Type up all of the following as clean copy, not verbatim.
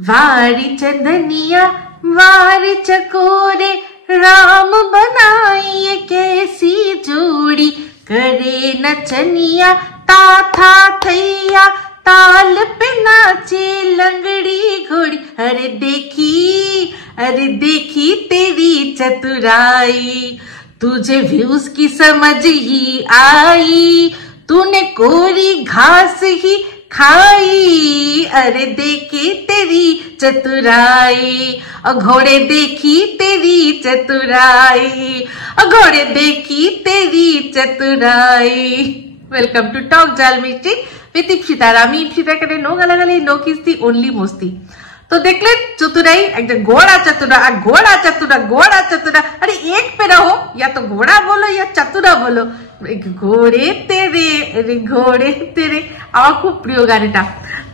वारी चंदनिया वारी चकोरे राम बनाई कैसी जोड़ी करे नचनिया ता था थैया ताल पे नाचे लंगड़ी घोड़ी। अरे देखी तेरी चतुराई तुझे व्यूज की समझ ही आई तूने कोरी घास ही खाई। अरे देखी तेरी चतुराई घोड़े देखी तेरी चतुराई घोड़े देखी तेरी चतुराई। वेलकम टू टॉक जाल मिस्टी विथ इप्सिता। আমি ইপসিতা এখানে নো গালাগালি নো কিস্তি অনলি মস্তি। तो देखलें चतुराई एक घोड़ा चतुरा घोड़ा चतुरा घोड़ा चतुरा। अरे एक पे रहो या तो घोड़ा बोलो या चतुरा बोलो। घोड़े तेरे अरे घोड़े तेरे আমার খুব প্রিয় গানটা।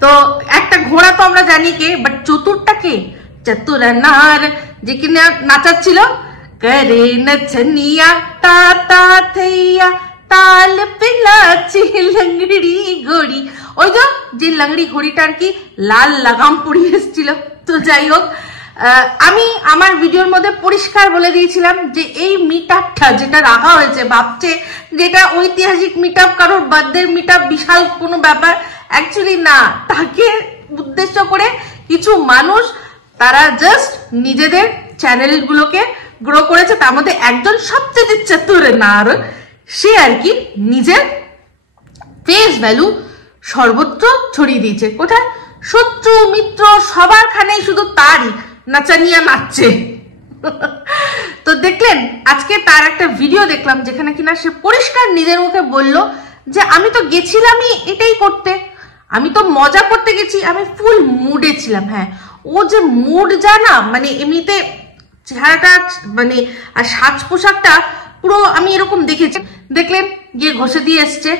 তো একটা ঘোড়া তো আমরা জানি কে, বাট চতুরটা কে? চতুরা নার যে কিনা নাচাচ্ছিল করে নচনিয়া তা তা থैया ताल पे नाचे लंगड़ी घोड़ी। ওই যে লংড়ি ঘড়িটা আর কি লাল লাগাম পরিয়ে এসেছিল। তো যাই হোক, আমি আমার ভিডিওর মধ্যে পরিষ্কার বলে দিয়েছিলাম যে এই মিটআপটা যেটা রাখা হয়েছে ভাবছে যেটা ঐতিহাসিক মিটআপ, কারোর বার্থডে মিটআপ বিশাল কোনো ব্যাপার, অ্যাকচুয়ালি না। তাকে উদ্দেশ্য করে কিছু মানুষ তারা জাস্ট নিজেদের চ্যানেলগুলোকে গ্রো করেছে। তার মধ্যে একজন সবচেয়ে চতুর নার, সে আর কি নিজের ফেস ভ্যালু সর্বত্র ছড়িয়ে দিয়েছে। কোথায়? শত্রু মিত্র সবার খানেই শুধু তারই নাচানিয়া নাচছে। তো দেখলেন আজকে তার একটা ভিডিও দেখলাম যেখানে কিনা সে পরিষ্কার নিজের মুখে বলল যে আমি তো গেছিলামই এটাই করতে, আমি তো মজা করতে গেছি, আমি ফুল মুডে ছিলাম। হ্যাঁ, ও যে মুড জানা মানে এমনিতে চেহারাটা মানে আর সাজ পোশাকটা পুরো আমি এরকম দেখেছি। দেখলেন গিয়ে ঘষে দিয়ে এসছে,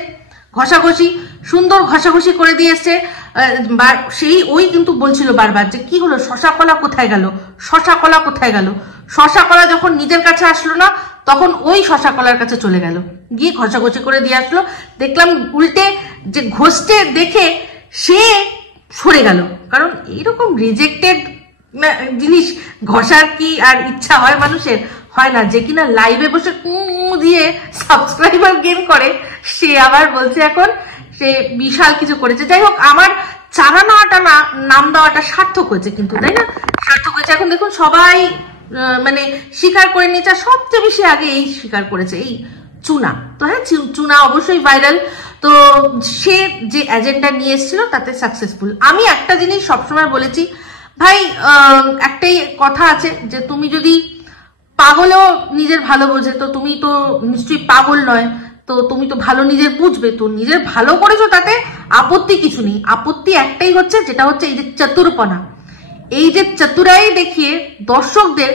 ঘষাঘষি সুন্দর ঘষাঘষি করে দিয়ে এসছে। সেই ওই কিন্তু বলছিল বারবার যে কি হলো, শশা কলা কোথায় গেল, শশা কলা কোথায় গেল। শশা কলা যখন নিজের কাছে আসলো না তখন ওই শশা কলার কাছে চলে গেল, গিয়ে ঘষাঘষি করে দিয়ে আসলো। দেখলাম উল্টে যে ঘষতে দেখে সে সরে গেল, কারণ এইরকম রিজেক্টেড জিনিস ঘষার কি আর ইচ্ছা হয় মানুষের? হয় না। যে কিনা লাইভে বসে দিয়ে সাবস্ক্রাইবার গেইন করে সে আবার বলছে এখন সে বিশাল কিছু করেছে। যাই হোক, আমার চারা নেওয়াটা না নাম দেওয়াটা সার্থক হয়েছে কিন্তু, তাই না? সার্থক হয়েছে। এখন দেখুন সবাই মানে স্বীকার করে নিয়েছে, সবচেয়ে বেশি আগে এই স্বীকার করেছে এই চুনা। তো হ্যাঁ, চুনা অবশ্যই ভাইরাল। তো সে যে এজেন্ডা নিয়ে এসেছিল তাতে সাকসেসফুল। আমি একটা জিনিস সবসময় বলেছি ভাই, একটাই কথা আছে যে তুমি যদি পাগলও নিজের ভালো বোঝে তো তুমি তো নিশ্চয়ই পাগল নয়, তো তুমি তো ভালো নিজের বুঝবে, তো নিজের ভালো করেছো তাতে আপত্তি কিছু নেই। আপত্তি একটাই হচ্ছে, যেটা হচ্ছে এই যে চতুরপনা, এই যে চতুরাই দেখিয়ে দর্শকদের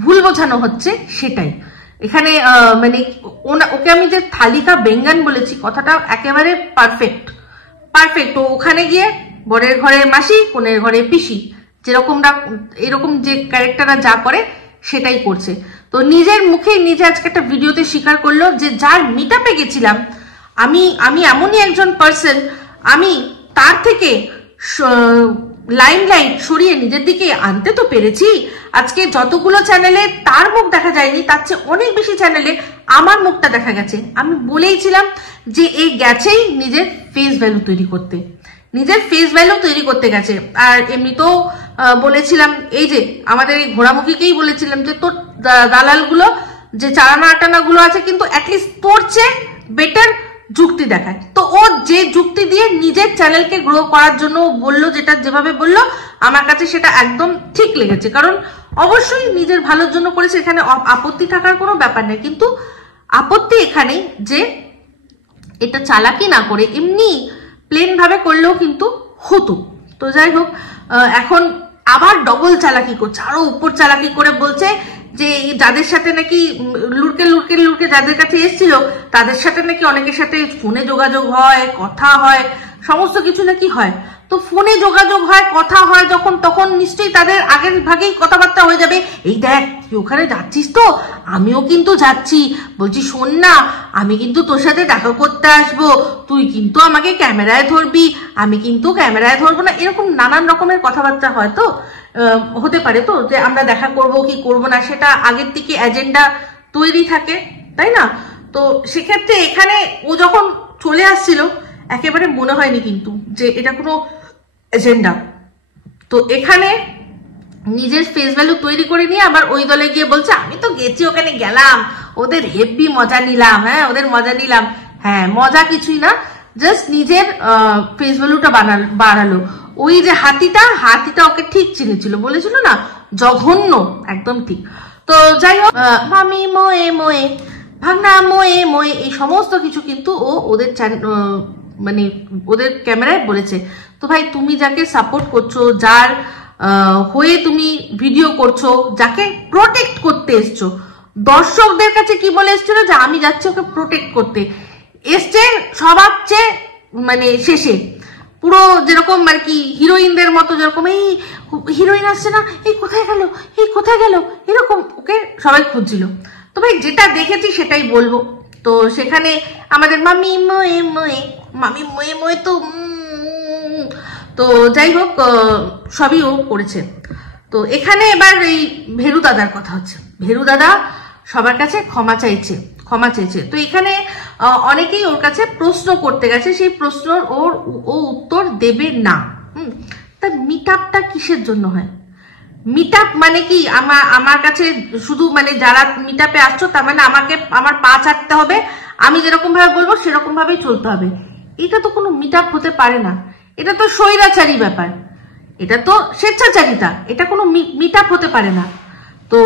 ভুল বোঝানো হচ্ছে সেটাই এখানে। মানে ওকে আমি যে থালিকা বেঙ্গান বলেছি কথাটা একেবারে পারফেক্ট পারফেক্ট। তো ওখানে গিয়ে বরের ঘরে মাসি কোনের ঘরে পিসি যেরকমটা এরকম যে ক্যারেক্টাররা যা করে সেটাই করছে। তো নিজের মুখে নিজে আজকে একটা ভিডিওতে স্বীকার করলো যে যার মিটআপে গেছিলাম আমি এমনই একজন পার্সন, আমি তার থেকে লাইমলাইট সরিয়ে নিজের দিকে আনতে তো পেরেছি। আজকে যতগুলো চ্যানেলে তার মুখ দেখা যায়নি তার চেয়ে অনেক বেশি চ্যানেলে আমার মুখটা দেখা গেছে। আমি বলেইছিলাম যে এই গেছেই নিজের ফেস ভ্যালু তৈরি করতে, নিজের ফেস ভ্যালু তৈরি করতে গেছে। আর এমনিতেও বলেছিলাম এই যে আমাদের এই ঘোড়ামুখীকেই বলেছিলাম যে তোর দালালগুলো যে চারানা আটানা গুলো আছে কিন্তু অ্যাটলিস্ট তোর চেয়ে বেটার যুক্তি দেখায়। তো ও যে যুক্তি দিয়ে নিজের চ্যানেলকে গ্রো করার জন্য বললো, যেটা যেভাবে বললো আমার কাছে সেটা একদম ঠিক লেগেছে। কারণ অবশ্যই নিজের ভালোর জন্য করেছে, এখানে আপত্তি থাকার কোনো ব্যাপার নেই। কিন্তু আপত্তি এখানেই যে এটা চালাকি না করে এমনি প্লেন ভাবে করলেও কিন্তু হতো। তো যাই হোক, এখন আবার ডবল চালাকি করছে, আরো উপর চালাকি করে বলছে যে যাদের সাথে নাকি লুড়কে যাদের কাছে এসেছিল তাদের সাথে নাকি অনেকের সাথে ফোনে যোগাযোগ হয়, কথা হয়, সমস্ত কিছু নাকি হয়। তো ফোনে যোগাযোগ হয়, কথা হয় যখন, তখন নিশ্চয়ই তাদের আগের ভাগেই কথাবার্তা হয়ে যাবে, এই দেখ তুই ওখানে যাচ্ছিস তো, আমিও কিন্তু যাচ্ছি, বলছি শোন না আমি কিন্তু তোর সাথে দেখা করতে আসবো, তুই কিন্তু আমাকে ক্যামেরায় ধরবি, আমি কিন্তু ক্যামেরায় ধরবো না, এরকম নানান রকমের কথাবার্তা হয়তো হতে পারে। তো যে আমরা দেখা করব কি করব না সেটা আগের থেকে এজেন্ডা তৈরি থাকে, তাই না? তো সেক্ষেত্রে এখানে ও যখন চলে আসছিল একেবারে মনে হয়নি কিন্তু যে এটা কোনো এজেন্ডা। তো এখানে নিজের ফেস ভ্যালু তৈরি করে নিয়ে আবার ওই দলে গিয়ে বলছে আমি তো গেছি, ওখানে গেলাম, ওদের হেভি মজা নিলাম, হ্যাঁ ওদের মজা নিলাম। হ্যাঁ মজা কিছুই না, জাস্ট নিজের ফেস ভ্যালুটা বাড়ালো। ওই যে হাতিটা ওকে ঠিক চিনেছিল, বলেছিল না জঘন্য, একদম ঠিক। তো যাই হোক, মামি মোয়ে মোয়ে, ভাগনা মোয়ে মোয়ে, এই সমস্ত কিছু কিন্তু ও ওদের মানে ওদের ক্যামেরায় বলেছে। তো ভাই তুমি যাকে সাপোর্ট করছো, যার হয়ে তুমি ভিডিও করছো, যাকে প্রোটেক্ট করতে এসছো, দর্শকদের কাছে কি বলে এসছো যে আমি যাচ্ছি ওকে প্রোটেক্ট করতে, এসছে সবার চেয়ে মানে শেষে, পুরো যেরকম আর কি হিরোইনদের মতো, যেরকম এই হিরোইন আসছে না, এই কোথায় গেল, এই কোথায় গেল, এরকম ওকে সবাই খুঁজছিল। তো ভাই যেটা দেখেছি সেটাই বলবো। তো সেখানে আমাদের মামি মোয়ে মোয়ে, মামি মোয়ে মোয়ে তো যাই হোক সবই ও করেছে। তো এখানে এবার এই ভেরু দাদার কথা হচ্ছে, ভেরু দাদা সবার কাছে ক্ষমা চাইছে। তো এখানে অনেকেই ওর কাছে প্রশ্ন করতে গেছে, সেই প্রশ্নর ও উত্তর দেবে না। তা মিট আপটা কিসের জন্য হয়? মিট আপ মানে কি আমার কাছে শুধু মানে যারা মিট আপে আসছো তার মানে আমার পা চাটতে হবে, আমি যেরকম ভাবে বলবো সেরকম ভাবেই চলতে হবে, এটা তো কোনো মিট আপ হতে পারে না, এটা তো স্বৈরাচারী ব্যাপার, এটা তো স্বেচ্ছাচারিতা, এটা কোনো মিট আপ হতে পারে না। তো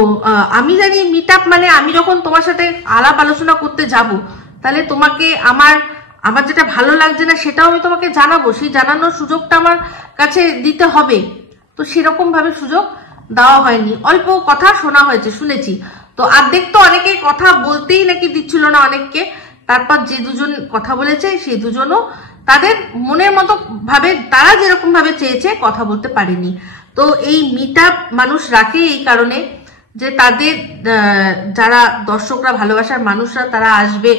আমি জানি মিট আপ মানে আমি যখন তোমার সাথে আলাপ আলোচনা করতে যাব, তাহলে তোমাকে আমার যেটা ভালো লাগছে না সেটাও আমি তোমাকে জানাবো, সেই জানানোর সুযোগটা আমার কাছে দিতে হবে। তো সেরকম ভাবে সুযোগ দেওয়া হয়নি, অল্প কথা শোনা হয়েছে, শুনেছি। তো অর্ধেক তো অনেকে কথা বলতেই নাকি দিচ্ছিল না অনেককে, তারপর যে দুজন কথা বলেছে সেই দুজনও তাদের মনের মতো ভাবে, তারা যেরকম ভাবে চেয়েছে কথা বলতে পারেনি। তো এই মিট আপ মানুষ রাখে এই কারণে যে তাদের যারা দর্শকরা, ভালোবাসার মানুষরা তারা আসবে,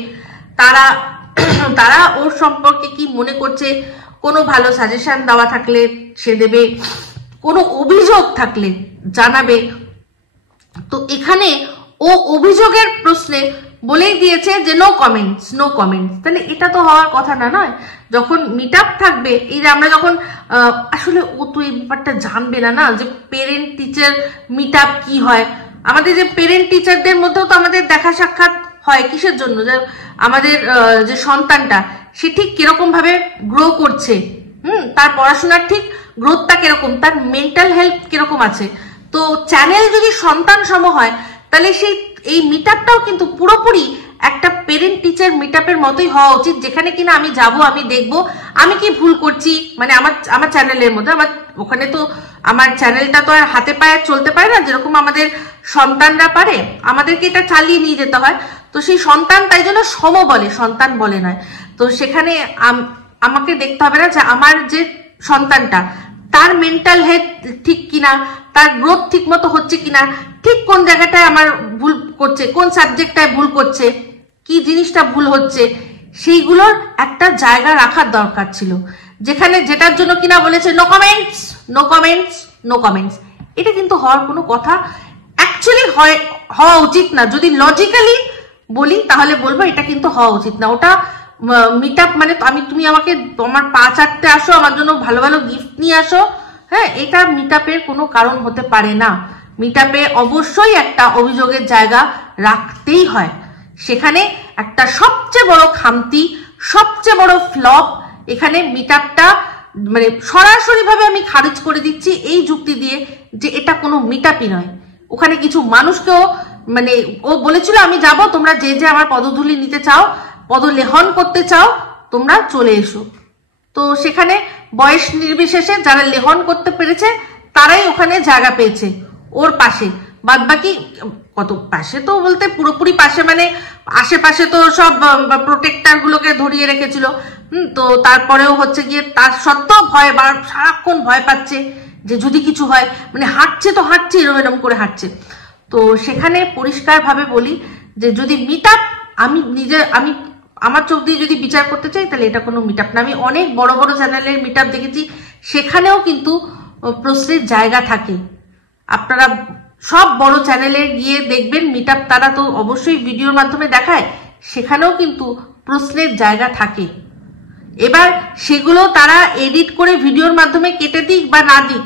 তারা ওর সম্পর্কে কি মনে করছে, কোনো ভালো সাজেশন দেওয়া থাকলে সে দেবে, কোনো অভিযোগ থাকলে জানাবে। তো এখানে ও অভিযোগের প্রশ্নে বলেই দিয়েছে যে নো কমেন্টস। তাহলে এটা তো হওয়ার কথা না, নয়? যখন মিট আপ থাকবে, এই যে আমরা যখন আসলে ও তো এই ব্যাপারটা জানবে না যে পেরেন্ট টিচার মিট আপ কি হয়। আমাদের যে পেরেন্ট টিচারদের মধ্যেও তো আমাদের দেখা সাক্ষাৎ হয়, কিসের জন্য? যে আমাদের যে সন্তানটা সে ঠিক কিরকম ভাবে গ্রো করছে, তার পড়াশোনার ঠিক গ্রোথটা কিরকম, তার মেন্টাল হেলথ কিরকম আছে। তো চ্যানেল যদি সন্তান সম হয়, তাহলে এই মিট আপটাও কিন্তু পুরোপুরি একটা পেরেন্ট টিচার মিট আপের মতোই হওয়া উচিত, যেখানে কিনা আমি যাব, আমি দেখব আমি কি ভুল করছি, মানে আমার চ্যানেলের মধ্যে, ওখানে তো আমার চ্যানেলটা তো আর হাতে পায়ে চলতে পারে না, যেরকম আমাদের সন্তানরা পারে, আমাদেরকে এটা চালিয়ে নিয়ে যেতে হয়। তো সেই সন্তান তাই জন্য সম বলে, সন্তান বলে নয়। তো সেখানে আমাকে দেখতে হবে না যে আমার যে সন্তানটা, তার মেন্টাল হেলথ ঠিক কিনা, তার গ্রোথ ঠিক মতো হচ্ছে কিনা, ঠিক কোন জায়গাটায় আমার ভুল করছে, কোন সাবজেক্টটায় ভুল করছে, কি জিনিসটা ভুল হচ্ছে, সেইগুলোর একটা জায়গা রাখার দরকার ছিল, যেটার জন্য কিনা বলেছে নো কমেন্টস। এটা কিন্তু হওয়ার কোনো কথা অ্যাকচুয়ালি হওয়া উচিত না। যদি লজিক্যালি বলি তাহলে বলবো এটা কিন্তু হওয়া উচিত না। ওটা মিট আপ মানে তুমি আমাকে তোমার পা চাটতে আসো, আমার জন্য ভালো ভালো গিফট নিয়ে আসো, হ্যাঁ, এটা মিট আপের কোনো কারণ হতে পারে না। মিট আপে অবশ্যই একটা অভিযোগের জায়গা রাখতেই হয়। সেখানে একটা সবচেয়ে বড় খামতি, সবচেয়ে বড় ফ্লপ, এখানে মিট আপটা মানে সরাসরি ভাবে আমি খারিজ করে দিচ্ছি এই যুক্তি দিয়ে যে এটা কোনো মিট আপই নয়। ওখানে কিছু মানুষকেও মানে ও বলেছিল আমি যাব, তোমরা যে আমার পদধূলি নিতে চাও, পদলেহন করতে চাও, তোমরা চলে এসো। তো সেখানে বয়স নির্বিশেষে যারা লেহন করতে পেরেছে তারাই ওখানে জায়গা পেয়েছে ওর পাশে। বাদ বাকি কত পাশে তো বলতে পুরোপুরি পাশে মানে আশেপাশে তো সব প্রোটেক্টার গুলোকে ধরিয়ে রেখেছিল। তো তারপরেও হচ্ছে গিয়ে তার সত্ত্বেও সারাক্ষণ ভয় পাচ্ছে, যে যদি কিছু হয়, মানে হাঁটছে তো হাঁটছে, এরম এরম করে হাঁটছে। তো সেখানে পরিষ্কারভাবে বলি যে যদি মিট আপ আমি আমার চোখ দিয়ে যদি বিচার করতে চাই তাহলে এটা কোনো মিট আপ না। আমি অনেক বড় বড় চ্যানেলের মিট আপ দেখেছি, সেখানেও কিন্তু প্রশ্নের জায়গা থাকে। আপনারা সব বড় চ্যানেলে গিয়ে দেখবেন মিট আপ, তারা তো অবশ্যই ভিডিওর মাধ্যমে দেখায়, সেখানেও কিন্তু প্রশ্নের জায়গা থাকে। এবার সেগুলো তারা এডিট করে ভিডিওর মাধ্যমে কেটে দিক বা না দিক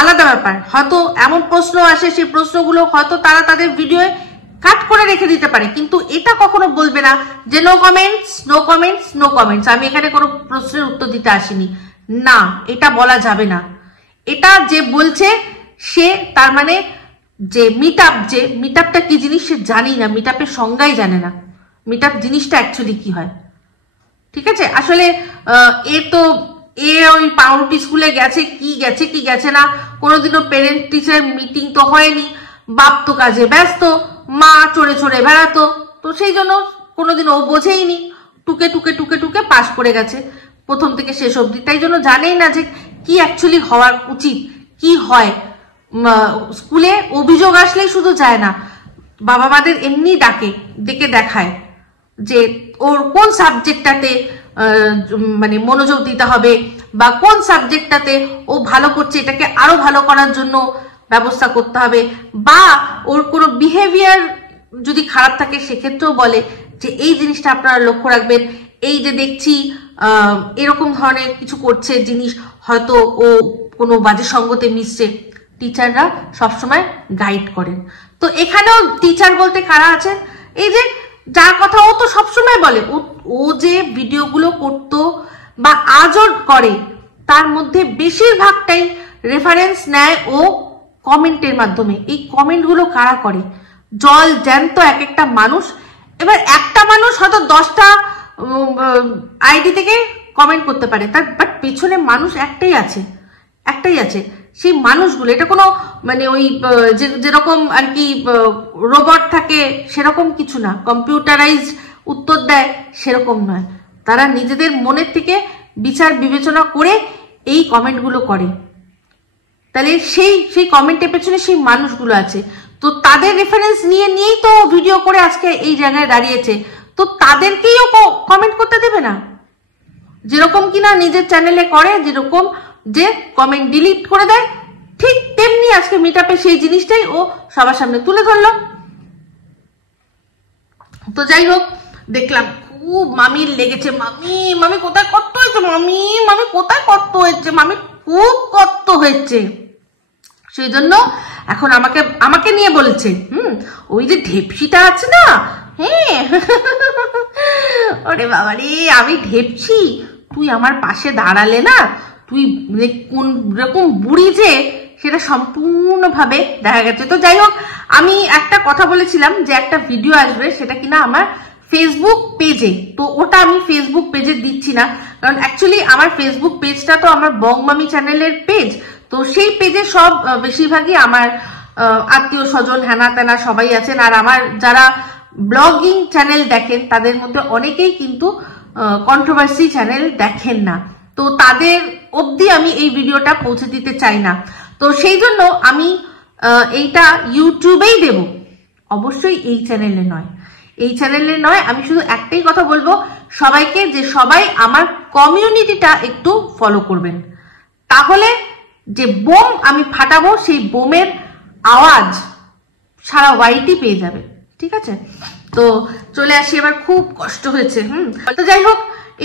আলাদা ব্যাপার। হয়তো এমন প্রশ্ন আসে, সেই প্রশ্নগুলো হয়তো তারা তাদের ভিডিওয়ে কাট করে রেখে দিতে পারে, কিন্তু এটা কখনো বলবে না যে no comments, no comments, no comments, আমি এখানে কোনো প্রশ্নের উত্তর দিতে আসিনি। না, এটা বলা যাবে না। এটা যে বলছে সে তার মানে যে মিট আপটা কি জিনিস সে জানি না, মিট আপের সংজ্ঞাই জানে না, মিট আপ জিনিসটা অ্যাকচুয়ালি কি হয়। ঠিক আছে, আসলে ওই পাউরুটি স্কুলে গেছে কি গেছে না, কোনোদিনও পেরেন্ট টিচার মিটিং তো হয়নি, বাপ তো কাজে ব্যস্ত, মা চড়ে চড়ে বেড়াতো, তো সেই জন্য কোনোদিন ও বোঝেইনি, টুকে টুকে টুকে টুকে পাশ করে গেছে প্রথম থেকে শেষ অবধি, তাই জন্য জানেই না যে কি অ্যাকচুয়ালি হওয়ার উচিত, কি হয়। স্কুলে অভিযোগ আসলেই শুধু যায় না, বাবা মাদের এমনি ডেকে দেখায় যে ওর কোন সাবজেক্টটাতে মানে মনোযোগ দিতে হবে, বা কোন সাবজেক্টটাতে ও ভালো করছে এটাকে আরো ভালো করার জন্য ব্যবস্থা করতে হবে, বা ওর কোনো বিহেভিয়ার যদি খারাপ থাকে সেক্ষেত্রেও বলে যে এই জিনিসটা আপনারা লক্ষ্য রাখবেন, এই যে দেখছি এরকম ধরনের কিছু করছে জিনিস, হয়তো ও কোনো বাজে সঙ্গতে মিশছে, টিচাররা সবসময় গাইড করেন। তো এখানেও টিচার বলতে কারা আছেন, এই যে যার কথা ও তো সবসময় বলে, ও যে ভিডিওগুলো করতো বা আজও করে, তার মধ্যে বেশিরভাগটাই রেফারেন্স নেয় ও কমেন্টের মাধ্যমে। এই কমেন্টগুলো কারা করে, জল জ্যান্ত এক একটা মানুষ। এবার একটা মানুষ হয়তো 10টা আইডি থেকে কমেন্ট করতে পারে, তার বাট পেছনে মানুষ একটাই আছে। সেই মানুষগুলো, এটা কোনো মানে ওই যেরকম আর কি রোবট থাকে সেরকম কিছু না, কম্পিউটারাইজ উত্তর দেয় সেরকম নয়, তারা নিজেদের মনের থেকে বিচার বিবেচনা করে এই কমেন্টগুলো করে। তাহলে সেই কমেন্টের পেছনে সেই মানুষগুলো আছে, তো তাদের রেফারেন্স নিয়েই তো ভিডিও করে আজকে এই জায়গায় দাঁড়িয়েছে, তো তাদেরকেই ও কমেন্ট করতে দেবে না? যেরকম কিনা নিজের চ্যানেলে করে, যেরকম যে কমেন্ট ডিলিট করে দেয়, ঠিক তেমনি আজকে মিট আপে সেই জিনিসটাই ও সবার সামনে তুলে ধরলো। তো যাই হোক, দেখলাম খুব মামির লেগেছে, মামি কোথায় কষ্ট হয়েছে, মামি কোথায় কষ্ট হয়েছে, মামি খুব কষ্ট হয়েছে। সেই জন্য এখন আমাকে নিয়ে বলেছে, ওই যে ঢেপসিটা আছে না, হ্যাঁ ওরে বাবারে আমি ঢেপসি, তুই আমার পাশে দাঁড়ালে না, তুই কোন রকম বুড়ি যে সেটা সম্পূর্ণভাবে দেখা গেছে। তো যাই হোক, আমি একটা কথা বলেছিলাম যে একটা ভিডিও আসবে, সেটা কিনা আমার ফেসবুক পেজে, তো ওটা আমি ফেসবুক পেজে দিচ্ছি না, কারণ অ্যাকচুয়ালি আমার ফেসবুক পেজটা তো আমার বংমামি চ্যানেলের পেজ, তো সেই পেজে সব বেশিরভাগই আমার আত্মীয় স্বজন হ্যানা ত্যানা সবাই আছেন, আর আমার যারা ব্লগিং চ্যানেল দেখেন তাদের মধ্যে অনেকেই কিন্তু কন্ট্রোভার্সি চ্যানেল দেখেন না, তো তাদের অবধি আমি এই ভিডিওটা পৌঁছে দিতে চাই না। তো সেই জন্য আমি এইটা ইউটিউবেই দেব, অবশ্যই এই চ্যানেলে নয়। আমি শুধু একটাই কথা বলবো সবাইকে, যে সবাই আমার কমিউনিটিটা একটু ফলো করবেন, তাহলে যে বোম আমি ফাটাবো সেই বোমের আওয়াজ সারা ওয়াইটি পেয়ে যাবে। ঠিক আছে, তো চলে আসি এবার, খুব কষ্ট হয়েছে। তো যাই হোক,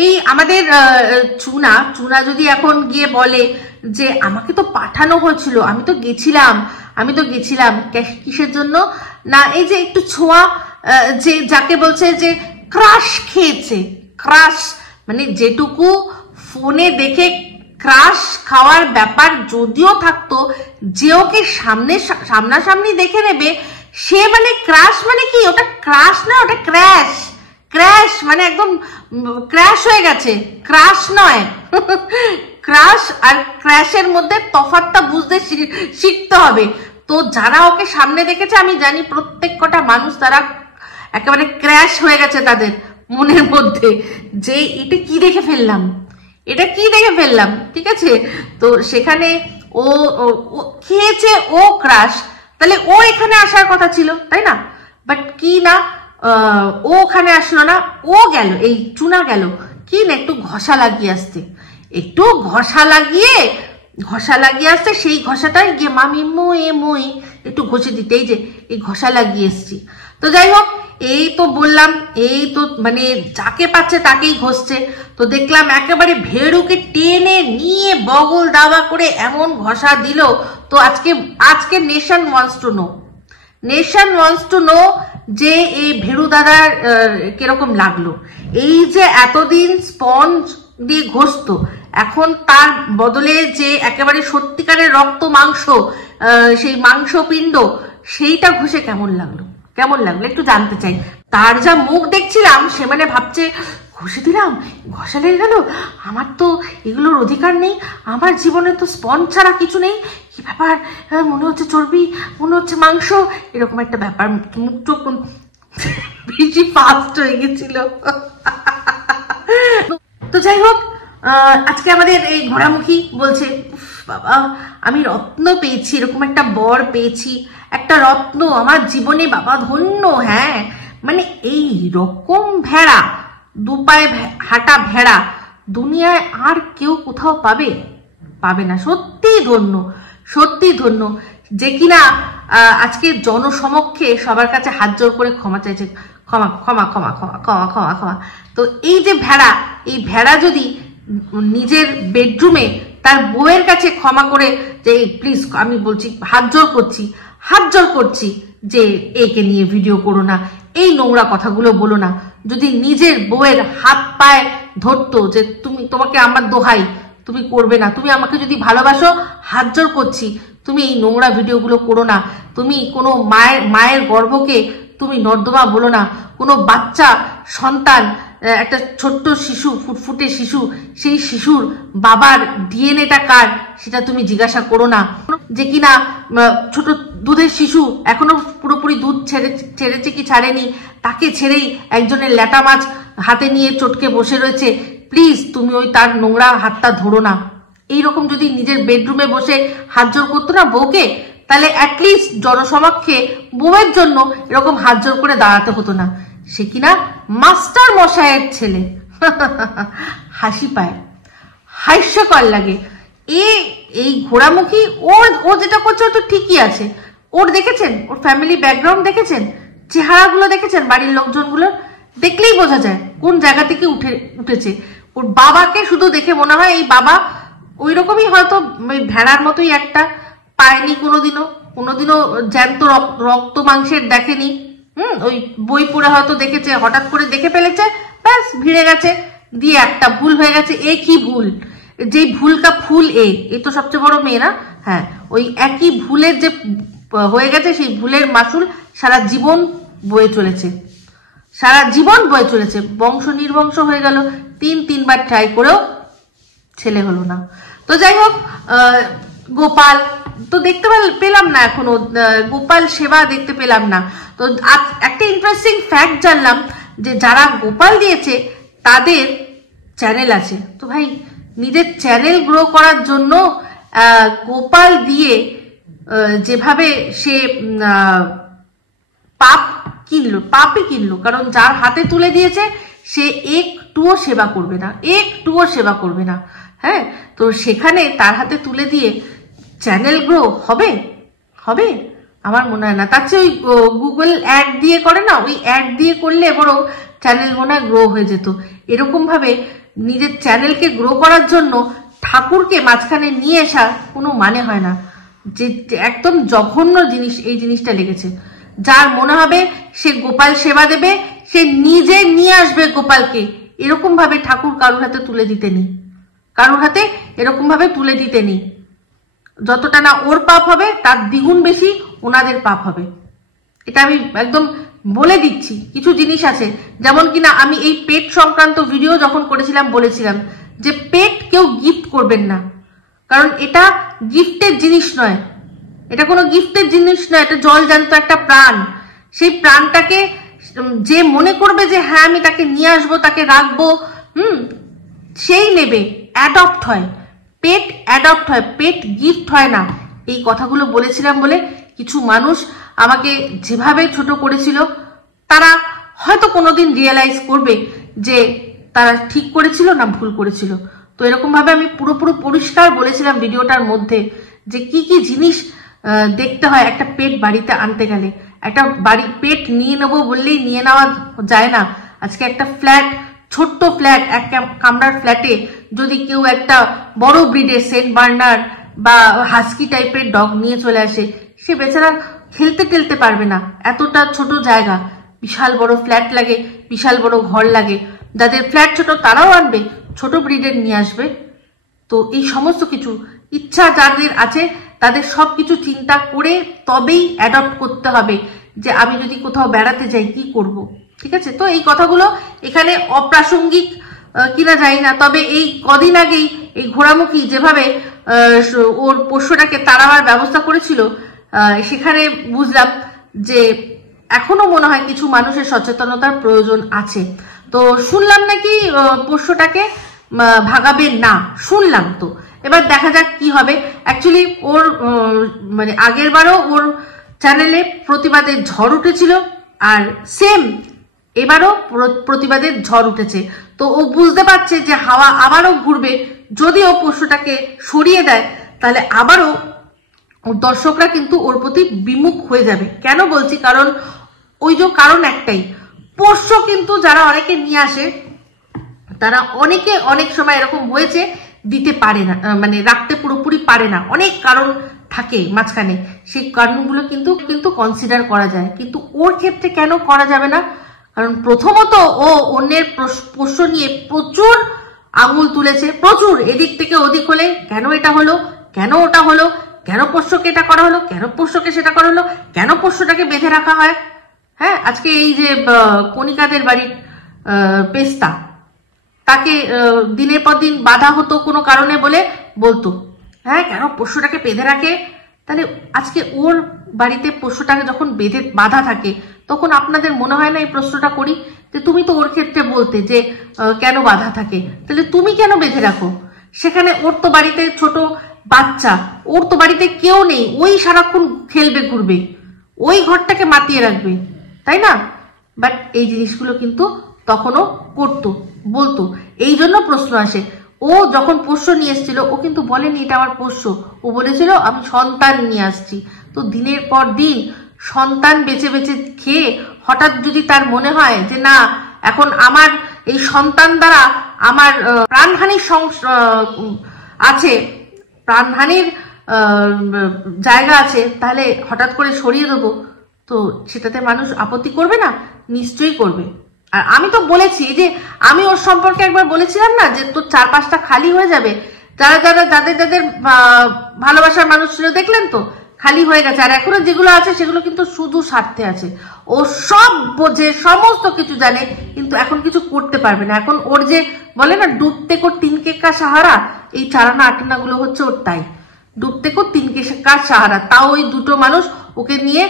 এই আমাদের চুনা যদি এখন গিয়ে বলে যে আমাকে তো পাঠানো হয়েছিল, আমি তো গেছিলাম কিসের জন্য না, এই যে একটু ছোঁয়া, যে যাকে বলছে যে ক্রাশ খেয়েছে, ক্রাশ মানে যেটুকু ফোনে দেখে ক্রাশ খাওয়ার ব্যাপার যদিও থাকতো, যে ওকে সামনাসামনি দেখে নেবে, সে মানে ক্রাশ মানে কি, ওটা ক্রাশ না, ওটা ক্র্যাশ মানে একদম ক্র্যাশ হয়ে গেছে, ক্রাশ নয়। ক্রাশ আর ক্র্যাশের মধ্যে তফাৎটা বুঝতে শিখতে হবে। তো যারা ওকে সামনে দেখেছে, আমি জানি প্রত্যেক কটা মানুষ তারা একেবারে ক্র্যাশ হয়ে গেছে তাদের মনের মধ্যে, যে এটা কি দেখে ফেললাম। ঠিক আছে, তো সেখানে ও খেয়েছে ও ক্রাশ, তাহলে ও এখানে আসার কথা ছিল, তাই না? বাট কি না, ও ওখানে আসলো না, ও গেল, এই চুনা গেল কি না একটু ঘষা লাগিয়ে আসতে, একটু ঘষা লাগিয়ে আসতে, সেই ঘষাটাই গিয়ে মামি মই একটু ঘষে দিতে, এই যে এই ঘষা লাগিয়ে এসছি। তো যাই হোক, এই তো বললাম, এই তো মানে যাকে পাচ্ছে তাকেই ঘষছে। তো দেখলাম একেবারে ভেড়ুকে টেনে নিয়ে বগল দাবা করে এমন ঘষা দিল। তো আজকে নেশন ওয়ান্টস টু নো যে এই ভেড়ু দাদার কিরকম লাগলো। এই যে এতদিন স্পঞ্জ দিয়ে ঘষতো, এখন তার বদলে যে একেবারে সত্যিকারের রক্ত মাংস, সেই মাংসপিণ্ড, সেইটা ঘষে কেমন লাগলো একটু জানতে চাই। তার যা মুখ দেখছিলাম, সে মানে ভাবছে ঘষে দিলাম, ঘষা লেগে গেল, আমার তো এগুলোর অধিকার নেই, আমার জীবনে তো স্পঞ্জ ছাড়া কিছু নেই, কি ব্যাপার, মনে হচ্ছে চর্বি, মনে হচ্ছে মাংস, এরকম একটা ব্যাপার, মুখ চোখ বেশি ফাস্ট হয়ে গেছিল। তো যাই হোক, আজকে আমাদের এই ঘোড়ামুখী বলছে, বাবা আমি রত্ন পেয়েছি, এরকম একটা বর পেয়েছি, একটা রত্ন আমার জীবনে, বাবা ধন্য। হ্যাঁ মানে এই রকম ভেড়া, দুপায়ে হাঁটা ভেড়া দুনিয়ায় আর কেউ কোথাও পাবে না। সত্যি ধন্য যে কিনা আজকে জনসমক্ষে সবার কাছে হাত জোর করে ক্ষমা চাইছে, ক্ষমা ক্ষমা ক্ষমা ক্ষমা ক্ষমা ক্ষমা ক্ষমা। তো এই যে ভেড়া, এই ভেড়া যদি নিজের বেডরুমে তার বউয়ের কাছে ক্ষমা করে যে প্লিজ, আমি বলছি হাত জোর করছি যে একে নিয়ে ভিডিও করো না, এই নোংরা কথাগুলো বলো না, যদি নিজের বউয়ের হাত পায়ে ধরতো যে তোমাকে আমার দোহাই, তুমি করবে না, তুমি আমাকে যদি ভালোবাসো হাত জোর করছি, তুমি এই নোংরা ভিডিওগুলো করো না, তুমি কোনো মায়ের গর্ভকে তুমি নর্দমা বলো না, কোনো বাচ্চা সন্তান, একটা ছোট্ট শিশু, ফুটফুটে শিশু, সেই শিশুর বাবার ডিএনএটা কার সেটা তুমি জিজ্ঞাসা করো না, যে কিনা ছোট দুধের শিশু এখনো পুরোপুরি দুধ ছেড়েছে কি ছাড়েনি, তাকে ছেড়েই একজনের ল্যাটা মাছ হাতে নিয়ে চটকে বসে রয়েছে, প্লিজ তুমি ওই তার নোংরা হাতটা ধরো না। এইরকম যদি নিজের বেডরুমে বসে হাত জোর করতো না বউকে, তাহলে অ্যাটলিস্ট জনসমক্ষে বউয়ের জন্য এরকম হাত জোর করে দাঁড়াতে হতো না। সে কিনা মাস্টার মশাইয়ের ছেলে। হাসি পায়, হাস্যকর লাগে। এই ঘোড়ামুখী ও যেটা করছে ও তো ঠিকই আছে। ওর দেখেছেন, ওর ফ্যামিলি ব্যাকগ্রাউন্ড দেখেছেন, চেহারাগুলো দেখেছেন, বাড়ির লোকজনগুলো দেখলেই বোঝা যায় কোন জায়গা থেকে উঠেছে। ওর বাবাকে শুধু দেখে মনে হয় এই বাবা ওই রকমই হয়তো ভেড়ার মতোই একটা, পায়নি কোনোদিনও জ্যান্ত রক্ত মাংসের দেখেনি। ওই বই পড়ে হয়তো দেখেছে, হঠাৎ করে দেখে ফেলেছে, ব্যাস ভিড়ে গেছে, দিয়ে একটা ভুল হয়ে গেছে। এ কি ভুল, যে ভুল কা ফুল এ তো সবচেয়ে বড় মেয়ে না। হ্যাঁ, ওই একই ভুলের যে হয়ে গেছে, সেই ভুলের মাসুল সারা জীবন বয়ে চলেছে, বংশ নির্বংশ হয়ে গেল, তিনবার ট্রাই করেও ছেলে হলো না। তো যাই হোক, গোপাল তো দেখতে পেলাম না এখনো, গোপাল সেবা দেখতে পেলাম না। তো একটা ইন্টারেস্টিং ফ্যাক্ট জানলাম যে যারা গোপাল দিয়েছে তাদের চ্যানেল আছে। তো ভাই, নিজের চ্যানেল গ্রো করার জন্য গোপাল দিয়ে যেভাবে সে পাপই কিনলো, কারণ যার হাতে তুলে দিয়েছে সে একটুও সেবা করবে না, হ্যাঁ। তো সেখানে তার হাতে তুলে দিয়ে চ্যানেল গ্রো হবে আমার মনে হয় না। তার চেয়ে ওই গুগল অ্যাড দিয়ে করে না, ওই অ্যাড দিয়ে করলে বরং চ্যানেল মনে হয় গ্রো হয়ে যেত। এরকম ভাবে নিজের চ্যানেলকে গ্রো করার জন্য ঠাকুরকে মাঝখানে নিয়ে আসা কোনো মানে হয় না। যে একদম জঘন্য জিনিস এই জিনিসটা লেগেছে। যার মনে হবে সে গোপাল সেবা দেবে, সে নিজে নিয়ে আসবে গোপালকে, এরকম ভাবে ঠাকুর কারোর হাতে তুলে দিতে নেই। যতটা না ওর পাপ হবে তার দ্বিগুণ বেশি ওনাদের পাপ হবে, এটা আমি একদম বলে দিচ্ছি। কিছু জিনিস আছে, যেমন কিনা আমি এই পেট সংক্রান্ত ভিডিও যখন করেছিলাম বলেছিলাম যে পেট কেউ গিফট করবেন না, কারণ এটা গিফটের জিনিস নয়, এটা কোনো গিফটের জিনিস নয়, এটা জলজান্ত একটা প্রাণ। সেই প্রাণটাকে যে মনে করবে যে হ্যাঁ আমি তাকে নিয়ে আসবো, তাকে রাখবো, সেই নেবে, অ্যাডপ্ট হয়। পেট অ্যাডপ্ট হয়, পেট গিফট হয় না। এই কথাগুলো বলেছিলাম বলে কিছু মানুষ আমাকে যেভাবে ছোট করেছিল তারা হয়তো কোনোদিন রিয়েলাইজ করবে যে তারা ঠিক করেছিল না ভুল করেছিল। তো এরকম ভাবে আমি পুরোপুরি পরিষ্কার বলেছিলাম ভিডিওটার মধ্যে যে কি কি জিনিস দেখতে হয় একটা পেট বাড়িতে আনতে গেলে। একটা বাড়ি পেট নিয়ে নেবো বললেই নিয়ে নেওয়া যায় না। আজকে একটা ফ্ল্যাট, ছোট্ট ফ্ল্যাট, এক কামরার ফ্ল্যাটে যদি কেউ একটা বড় ব্রিডের সেন্ট বার্নার বা হাস্কি টাইপের ডগ নিয়ে চলে আসে, সে বেচারা খেলতে টেলতে পারবে না। এতটা ছোট জায়গা, বিশাল বড় ফ্ল্যাট লাগে, বিশাল বড় ঘর লাগে। যাদের ফ্ল্যাট ছোট তারাও আনবে, ছোট ব্রিডের নিয়ে আসবে। তো এই সমস্ত কিছু ইচ্ছা যাদের আছে তাদের সবকিছু চিন্তা করে তবেই অ্যাডপ্ট করতে হবে যে আমি যদি কোথাও বেড়াতে যাই কি করব। ঠিক আছে, তো এই কথাগুলো এখানে অপ্রাসঙ্গিক কিনা যাই না, তবে এই কদিন আগেই এই ঘোড়ামুখী যেভাবে ওর পোষ্যটাকে তাড়াবার ব্যবস্থা করেছিল, সেখানে বুঝলাম যে এখনো মনে হয় কিছু মানুষের সচেতনতার প্রয়োজন আছে। তো শুনলাম নাকি পোষ্যটাকে ভাগাবে না, শুনলাম। তো এবার দেখা যাক কি হবে। অ্যাকচুয়ালি ওর মানে আগের বারও ওর চ্যানেলে প্রতিবাদের ঝড় উঠেছিল, আর সেম এবারও প্রতিবাদের ঝড় উঠেছে। তো ও বুঝতে পারছে যে হাওয়া আবারও ঘুরবে। যদি ও পোষ্যটাকে সরিয়ে দেয় তাহলে আবারও দর্শকরা কিন্তু ওর প্রতি বিমুখ হয়ে যাবে। কেন বলছি, কারণ ওই যে কারণ একটাই, পোষ্য কিন্তু যারা অনেকে নিয়ে আসে তারা অনেকে অনেক সময় এরকম হয়েছে দিতে পারে না, মানে রাখতে পুরোপুরি পারে না, অনেক কারণ থাকে মাঝখানে। সেই কারণগুলো কিন্তু কনসিডার করা যায়, কিন্তু ওর ক্ষেত্রে কেন করা যাবে না? কারণ প্রথমত ও অন্যের পোষ্য নিয়ে প্রচুর আঙুল তুলেছে, প্রচুর, এদিক থেকে ওদিক হলে কেন এটা হলো, কেন ওটা হলো, কেন পোষ্যকে এটা করা হলো, কেন পোষ্যকে সেটা করা হলো, কেন পোষ্যটাকে বেঁধে রাখা হয়। হ্যাঁ, আজকে এই যে কণিকাদের বাড়ির পেস্তা, তাকে দিনের পর দিন বাধা হতো কোনো কারণে বলে বলতো হ্যাঁ কেন পোষ্যটাকে বেঁধে রাখে। তাহলে আজকে ওর বাড়িতে পোষ্যটাকে যখন বাধা থাকে তখন আপনাদের মনে হয় না এই প্রশ্নটা করি যে তুমি তো ওর ক্ষেত্রে বলতে যে কেন বাধা থাকে, তাহলে তুমি কেন বেঁধে রাখো? সেখানে ওর তো বাড়িতে ছোট বাচ্চা, ওর তো বাড়িতে কেউ নেই, ওই সারাক্ষণ খেলবে ঘুরবে, ওই ঘরটাকে মাতিয়ে রাখবে, তাই না? বাট এই জিনিসগুলো কিন্তু তখনও করতো, বলতো। এই জন্য প্রশ্ন আসে। ও যখন পোষ্য নিয়ে এসেছিল ও কিন্তু বলেনি এটা আমার পোষ্য, ও বলেছিল আমি সন্তান নিয়ে আসছি। তো দিনের পর দিন সন্তান বেছে বেছে খেয়ে হঠাৎ যদি তার মনে হয় যে না এখন আমার এই সন্তান দ্বারা আমার প্রাণহানির আছে, প্রাণহানির জায়গা আছে, তাহলে হঠাৎ করে সরিয়ে দেবো, তো সেটাতে মানুষ আপত্তি করবে না? নিশ্চয়ই করবে। আর আমি তো বলেছি যে আমি ওর সম্পর্কে একবার বলেছিলাম না যে তোর 4-5টা খালি হয়ে যাবে, যাদের ভালোবাসার মানুষ ছিল দেখলেন তো খালি হয়ে গেছে। আর এখনো যেগুলো আছে সেগুলো কিন্তু শুধু স্বার্থে আছে। ও সব বোঝে, সমস্ত কিছু জানে, কিন্তু এখন কিছু করতে পারবে না। এখন ওর যে বলে না ডুবতে কো তিনকে কা সাহারা, এই চারানা আটানা গুলো হচ্ছে ওর তাই, ডুবতে কো তিনকে কা সাহারা। তাও ওই দুটো মানুষ ওকে নিয়ে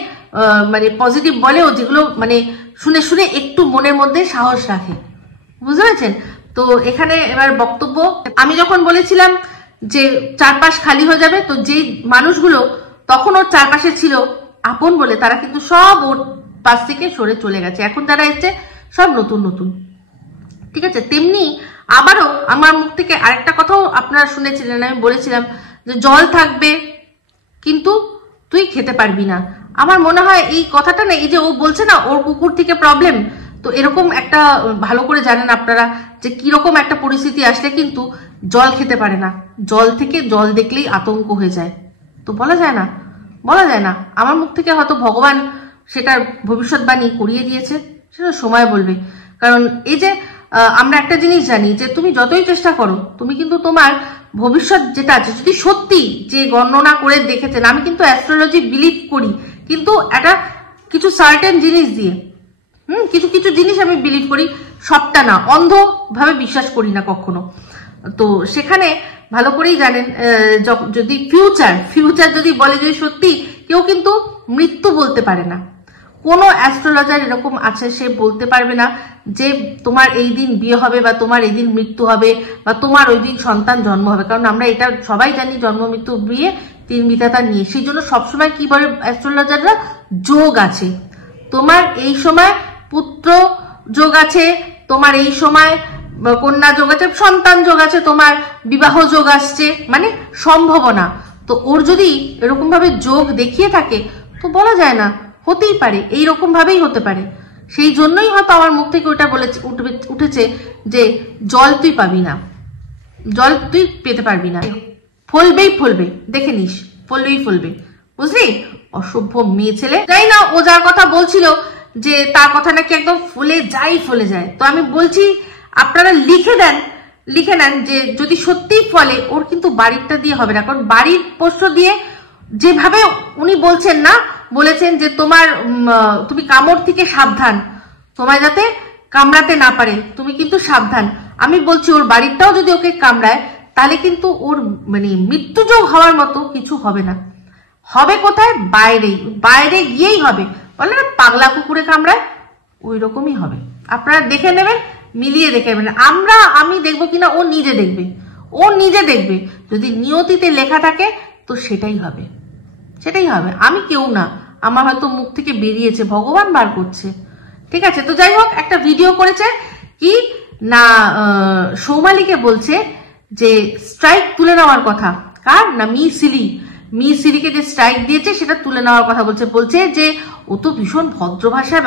মানে পজিটিভ বলে, ও যেগুলো মানে শুনে শুনে একটু মনের মধ্যে সাহস রাখে, বুঝতে পেরেছেন? তো এখানে এবার বক্তব্য, আমি যখন বলেছিলাম যে 4 খালি হয়ে যাবে, তো যে মানুষগুলো তখন ওর চারপাশে ছিল আপন বলে তারা কিন্তু সব ওর পাশ থেকে সরে চলে গেছে। এখন যারা এসছে সব নতুন নতুন, ঠিক আছে? তেমনি আবারও আমার মুখ থেকে আরেকটা কথাও আপনারা শুনেছিলেন, আমি বলেছিলাম যে জল থাকবে কিন্তু তুই খেতে পারবি না। আমার মনে হয় এই কথাটা না, এই যে ও বলছে না ওর কুকুর থেকে প্রবলেম, তো এরকম একটা ভালো করে জানেন আপনারা যে কিরকম একটা পরিস্থিতি আসলে কিন্তু জল খেতে পারে না, জল থেকে জল দেখলেই আতঙ্ক হয়ে যায়। তো বলা যায় না, বলা যায় না। আমার মুখ থেকে হয়তো ভগবান সেটার ভবিষ্যৎবাণী করিয়ে দিয়েছে, সেটা সময় বলবে। কারণ এই যে আমরা একটা জিনিস জানি যে তুমি যতই চেষ্টা করো তুমি কিন্তু তোমার ভবিষ্যৎ যেটা আছে, যদি সত্যি যে গণনা করে দেখেছেন, আমি কিন্তু অ্যাস্ট্রোলজি বিলিভ করি কিন্তু একটা কিছু সার্টেন জিনিস দিয়ে, কিছু কিছু জিনিস আমি বিলিভ করি, সবটা না, অন্ধভাবে বিশ্বাস করি না কখনো। তো সেখানে ভালো করেই জানেন যদি ফিউচার যদি বলে যে সত্যি, কেউ কিন্তু মৃত্যু বলতে পারে না। কোনো অ্যাস্ট্রোলজার এরকম আছে সে বলতে পারবে না যে তোমার এই দিন বিয়ে হবে বা তোমার এই দিন মৃত্যু হবে বা তোমার ওই দিন সন্তান জন্ম হবে, কারণ আমরা এটা সবাই জানি জন্ম মৃত্যু বিয়ে তিন বিধাতা নিয়ে। সেই জন্য সবসময় কি বলে অ্যাস্ট্রোলজাররা, যোগ আছে, তোমার এই সময় পুত্র যোগ আছে, তোমার এই সময় কন্যা যোগ আছে, সন্তান যোগ আছে, তোমার বিবাহ যোগ আসছে, মানে সম্ভাবনা। তো ওর যদি এরকম ভাবে যোগ দেখিয়ে থাকে তো বলা যায় না, হতেই পারে, এইরকম ভাবেই হতে পারে। সেই জন্যই হয়তো আমার মুখ থেকে ওটা উঠেছে যে জল তুই পাবি না, জল তুই পেতে পারবি না, ফলবেই ফলবে, দেখে নিস, ফলবেই ফলবে, বুঝলি? অসভ্য মেয়ে ছেলে। যাই না, ও যার কথা বলছিল যে তার কথা নাকি একদম ফলে যায়। তো আমি বলছি আপনারা লিখে নেন যে যদি সত্যিই ফলে, ওর কিন্তু বাড়িটা দিয়ে হবে না, কারণ বাড়ির পোস্ট দিয়ে যেভাবে উনি বলেছেন যে তুমি কামড় থেকে সাবধান, তোমায় যাতে কামড়াতে না পারে, তুমি কিন্তু সাবধান। আমি বলছি ওর বাড়িটাও যদি ওকে কামড়ায় তাহলে কিন্তু ওর মানে মৃত্যুযোগ হওয়ার মতো কিছু হবে না। হবে কোথায়? বাইরে গিয়েই হবে। বলে না পাগলা কুকুরে কামড়ায়, ওই রকমই হবে। আপনারা দেখে নেবেন, মিলিয়ে দেখে নেবেন। আমি দেখবো কিনা ও নিজে দেখবে। যদি নিয়তিতে লেখা থাকে তো সেটাই হবে। আমি কেউ না, আমার হয়তো মুখ থেকে বেরিয়েছে, ভগবান বার করছে। ঠিক আছে, তো যাই হোক, একটা ভিডিও করেছে কি না, সৌমালিকে বলছে যে স্ট্রাইক তুলে নেওয়ার কথা। কার না? মি সিলিকে যে স্ট্রাইক দিয়েছে সেটা তুলে নেওয়ার কথা বলছে যে ও তো ভীষণ ভদ্র ভাষায়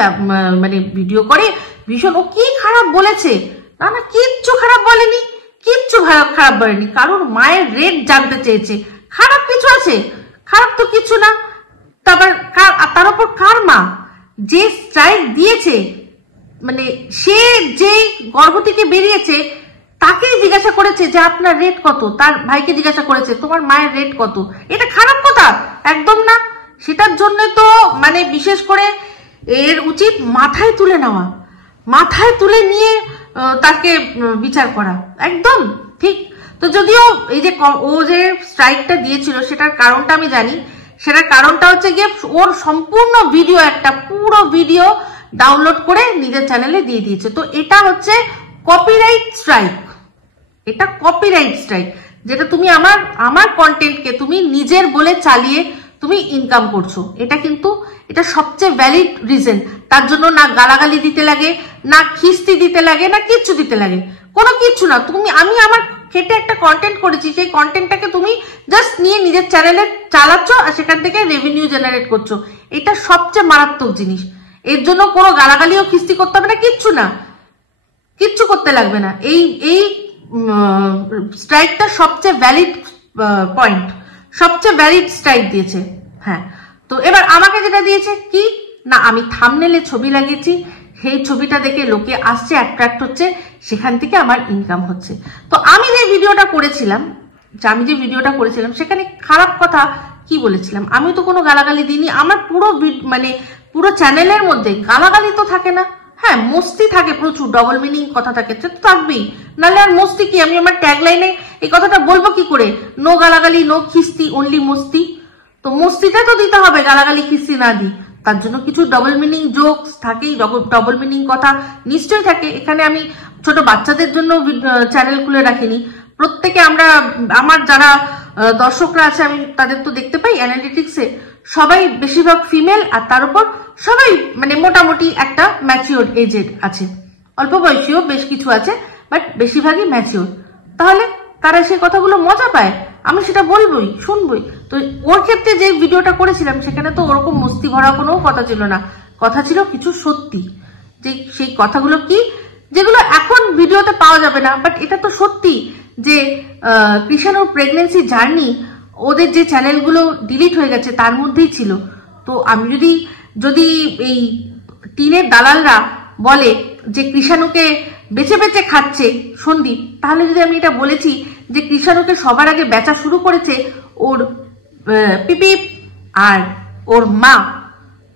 মানে ভিডিও করে, ভীষণ, ও কি খারাপ বলেছে? না, কিচ্ছু খারাপ বলেনি, কারোর মায়ের রেট জানতে চেয়েছে। খারাপ কিছু আছে? খারাপ তো কিছু না। তার উপর কার মা? যে স্ট্রাইক দিয়েছে, মানে সে যে গর্ভ থেকে বেরিয়েছে তাকেই জিজ্ঞাসা করেছে যে আপনার রেট কত, তার ভাইকে জিজ্ঞাসা করেছে তোমার মায়ের রেট কত। এটা খারাপ কথা? একদম না। সেটার জন্য তো মানে বিশেষ করে এর উচিত মাথায় তুলে নিয়ে তাকে বিচার করা, একদম ঠিক। তো যদিও এই যে ও যে স্ট্রাইকটা দিয়েছিল সেটার কারণটা আমি জানি। সেটার কারণটা হচ্ছে গিয়ে ওর সম্পূর্ণ ভিডিও, একটা পুরো ভিডিও ডাউনলোড করে নিজের চ্যানেলে দিয়ে দিয়েছে। তো এটা হচ্ছে কপিরাইট স্ট্রাইক, যেটা তুমি আমার কন্টেন্টকে তুমি নিজের বলে চালিয়ে তুমি ইনকাম করছো। এটা সবচেয়ে ভ্যালিড রিজন। তার জন্য না গালাগালি দিতে লাগে, না খিস্তি দিতে লাগে, না কিচ্ছু দিতে লাগে, কোনো কিচ্ছু না। আমি আমার খেটে একটা কন্টেন্ট করেছি, সেই কন্টেন্টটাকে তুমি জাস্ট নিয়ে নিজের চ্যানেলে চালাচ্ছ আর সেখান থেকে রেভিনিউ জেনারেট করছো। এটা সবচেয়ে মারাত্মক জিনিস। এর জন্য কোনো গালাগালিও খিস্তি করতে হবে না, কিচ্ছু করতে লাগবে না। এই স্ট্রাইকটা সবচেয়ে ভ্যালিড পয়েন্ট, সবচেয়ে ভ্যালিড স্ট্রাইক দিয়েছে। হ্যাঁ, তো এবার আমাকে যেটা দিয়েছে কি না, আমি থাম্বনেলে ছবি লাগিয়েছি, সেই ছবিটা দেখে লোকে আসছে, অ্যাট্রাক্ট হচ্ছে, সেখান থেকে আমার ইনকাম হচ্ছে। তো আমি যে ভিডিওটা করেছিলাম সেখানে খারাপ কথা কি বলেছিলাম? আমি তো কোনো গালাগালি দিইনি। আমার পুরো চ্যানেলের মধ্যে গালাগালি তো থাকে না। হ্যাঁ, মস্তি থাকে, প্রচুর ডবল মিনিং কথা থাকে, তো থাকবেই, নাহলে আর মস্তি কি? আমি আমার ট্যাগলাইনে এই কথাটা বলবো কি করে? নো গালাগালি, নো খিস্তি, অনলি মস্তি। তো মস্তিটা তো দিতে হবে, গালাগালি খিস্তি না দিই। তার জন্য কিছু ডবল মিনিং জোকস থাকেই, ডবল মিনিং কথা নিশ্চয়ই থাকে। এখানে আমি ছোট বাচ্চাদের জন্য চ্যানেল খুলে রাখিনি। প্রত্যেকে আমার যারা দর্শকরা আছে আমি তাদের তো দেখতে পাই অ্যানালিটিক্সে, সবাই বেশিরভাগ ফিমেল, আর তার উপর সবাই মানে মোটামুটি একটা ম্যাচিওর এজেড আছে, অল্প বয়সীও বেশ কিছু আছে, বাট বেশিরভাগই ম্যাচিওর। তাহলে তারা সেই কথাগুলো মজা পায়, আমি সেটা বলবোই, শুনবই। তো ওর ক্ষেত্রে যে ভিডিওটা করেছিলাম সেখানে তো ওরকম মস্তি ভরা কোনো কথা ছিল না, কথা ছিল কিছু সত্যি। যে সেই কথাগুলো কি, যেগুলো এখন ভিডিওতে পাওয়া যাবে না, বাট এটা তো সত্যি যে কৃষাণুর প্রেগনেন্সি জার্নি ওদের যে চ্যানেলগুলো ডিলিট হয়ে গেছে তার মধ্যেই ছিল। তো আমি যদি এই টিনের দালালরা বলে যে কৃষাণুকে বেছে বেছে খাচ্ছে সন্দীপ, তাহলে যদি আমি এটা বলেছি যে কৃষাণুকে সবার আগে বেচা শুরু করেছে ওর পিপিপ আর ওর মা,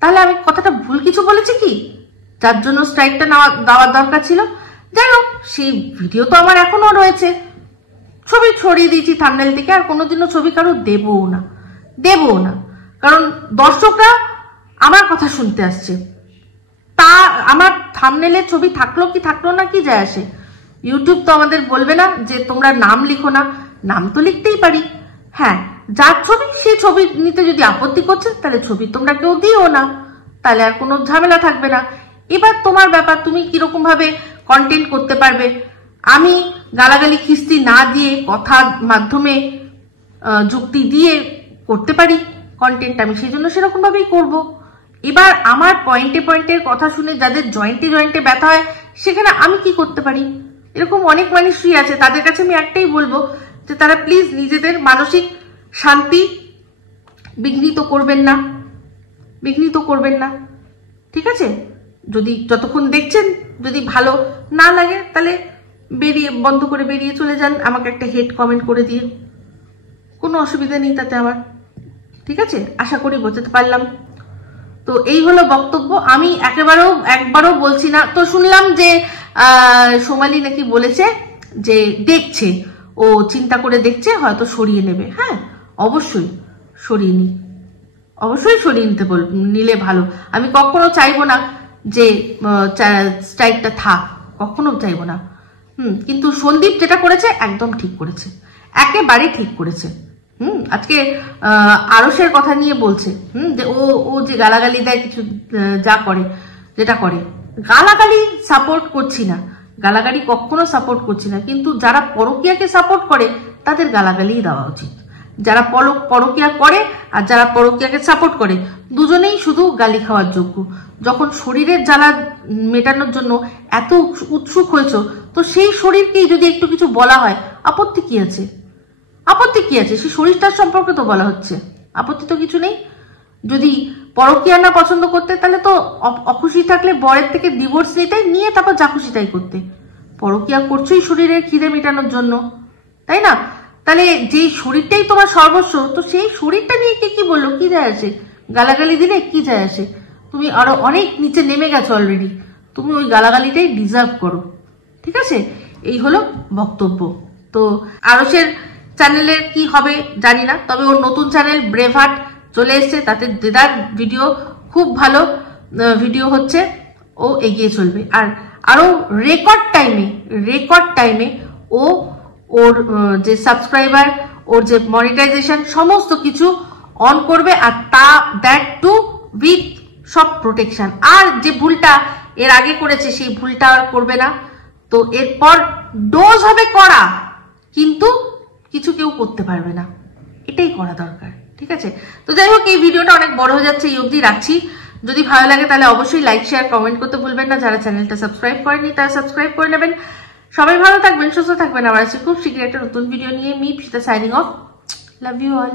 তাহলে আমি কথাটা ভুল কিছু বলেছি কি? যার জন্য স্ট্রাইকটা দেওয়ার দরকার ছিল। যাই হোক, সেই ভিডিও তো আমার এখনো রয়েছে, ছবি ছড়িয়ে দিয়েছি থাম্বনেল থেকে, আর কোনোদিনও ছবি কারো দেবও না, কারণ দর্শকরা আমার কথা শুনতে আসছে। তা আমার থাম্বনেলে ছবি থাকলো কি থাকলো না কি যায় আসে? ইউটিউব তো আমাদের বলবে না যে তোমরা নাম লিখো না, নাম তো লিখতেই পারি। হ্যাঁ, যার ছবি সেই ছবি নিতে যদি আপত্তি করছে তাহলে ছবি তোমরা কেউ দিও না, তাহলে আর কোনো ঝামেলা থাকবে না। এবার তোমার ব্যাপার, তুমি কিরকম ভাবে কন্টেন্ট করতে পারবে। আমি গালাগালি খিস্তি না দিয়ে কথার মাধ্যমে যুক্তি দিয়ে করতে পারি কন্টেন্ট, আমি সেই জন্য সেরকম ভাবেই করবো। এবার আমার পয়েন্টে পয়েন্টের কথা শুনে যাদের জয়েন্টে জয়েন্টে ব্যথা হয় সেখানে আমি কি করতে পারি? এরকম অনেক মানুষই আছে, তাদের কাছে আমি একটাই বলবো যে তারা প্লিজ নিজেদের মানসিক শান্তি বিঘ্নিত করবেন না, বিঘ্নিত করবেন না, ঠিক আছে? যদি যতক্ষণ দেখছেন যদি ভালো না লাগে তাহলে বেরিয়ে বন্ধ করে বেরিয়ে চলে যান, আমাকে একটা হেড কমেন্ট করে দিয়ে, কোনো অসুবিধা নেই তাতে আমার, ঠিক আছে? আশা করি বোঝাতে পারলাম। তো এই হলো বক্তব্য। আমি একবারও বলছি না। তো শুনলাম যে সোমালি নাকি বলেছে যে দেখছে, ও চিন্তা করে দেখছে, হয়তো সরিয়ে নেবে। হ্যাঁ, অবশ্যই সরিয়ে নি, অবশ্যই সরিয়ে নিলে ভালো। আমি কখনো চাইবো না যে স্ট্রাইকটা থাক, কখনো চাইবো না। কিন্তু সন্দীপ যেটা করেছে একদম ঠিক করেছে, একেবারে ঠিক করেছে। আজকে আরশের কথা নিয়ে বলছে যে ও যে গালাগালি দেয়, কিছু যা করে যেটা করে, গালাগালি সাপোর্ট করছি না, গালাগালি কখনো সাপোর্ট করছি না, কিন্তু যারা পরকীয়াকে সাপোর্ট করে তাদের গালাগালি দেওয়া উচিত। যারা পরকীয়া করে আর যারা পরকীয়াকে সাপোর্ট করে দুজনেই শুধু গালি খাওয়ার যোগ্য। যখন শরীরের জ্বালা মেটানোর জন্য এত উৎসুক হয়েছ, তো সেই শরীরকেই যদি একটু কিছু বলা হয়, আপত্তি কি আছে? আপত্তি কি আছে? সেই শরীরটার সম্পর্কে তো বলা হচ্ছে, আপত্তি তো কিছু নেই। যদি পরকীয়া না পছন্দ করতে তাহলে তো অখুশি থাকলে বরের থেকে ডিভোর্স নিয়ে তারপর যা খুশি তাই করতে। পরকীয়া করছোই শরীরের খিদে মেটানোর জন্য, তাই না? তাহলে যেই শরীরটাই তোমার সর্বস্ব, তো সেই শরীরটা নিয়ে কে কি বললো, কি যায় আসে? গালাগালি দিলে কি যায় আসে? তুমি আরো অনেক নিচে নেমে গেছো অলরেডি, তুমি ওই গালাগালিটাই ডিজার্ভ করো, ঠিক আছে? এই হলো বক্তব্য। তো আরশের চ্যানেলের কি হবে জানি না, তবে ওর নতুন চ্যানেল ব্রেভহার্ট চলে এসছে, তাতে দেদার ভিডিও, খুব ভালো ভিডিও হচ্ছে, ও এগিয়ে চলবে। আর আরো রেকর্ড টাইমে ও ওর যে সাবস্ক্রাইবার, ওর যে মনিটাইজেশন সমস্ত কিছু অন করবে, আর দ্যাট টু উইথ সব প্রোটেকশন। আর যে ভুলটা এর আগে করেছে সেই ভুলটা আর করবে না। তো এরপর ডোজ হবে করা, কিন্তু কিছু কেউ করতে পারবে না, এটাই করা দরকার, ঠিক আছে? তো যাই হোক, এই ভিডিওটা অনেক বড় হয়ে যাচ্ছে, এই অবধি রাখছি। যদি ভালো লাগে তাহলে অবশ্যই লাইক শেয়ার কমেন্ট করতে ভুলবেন না। যারা চ্যানেলটা সাবস্ক্রাইব করেনি তারা সাবস্ক্রাইব করে নেবেন। সবাই ভালো থাকবেন, সুস্থ থাকবেন। আবার আসছি খুব শীঘ্রই একটা নতুন ভিডিও নিয়ে। Me signing off. Love you all.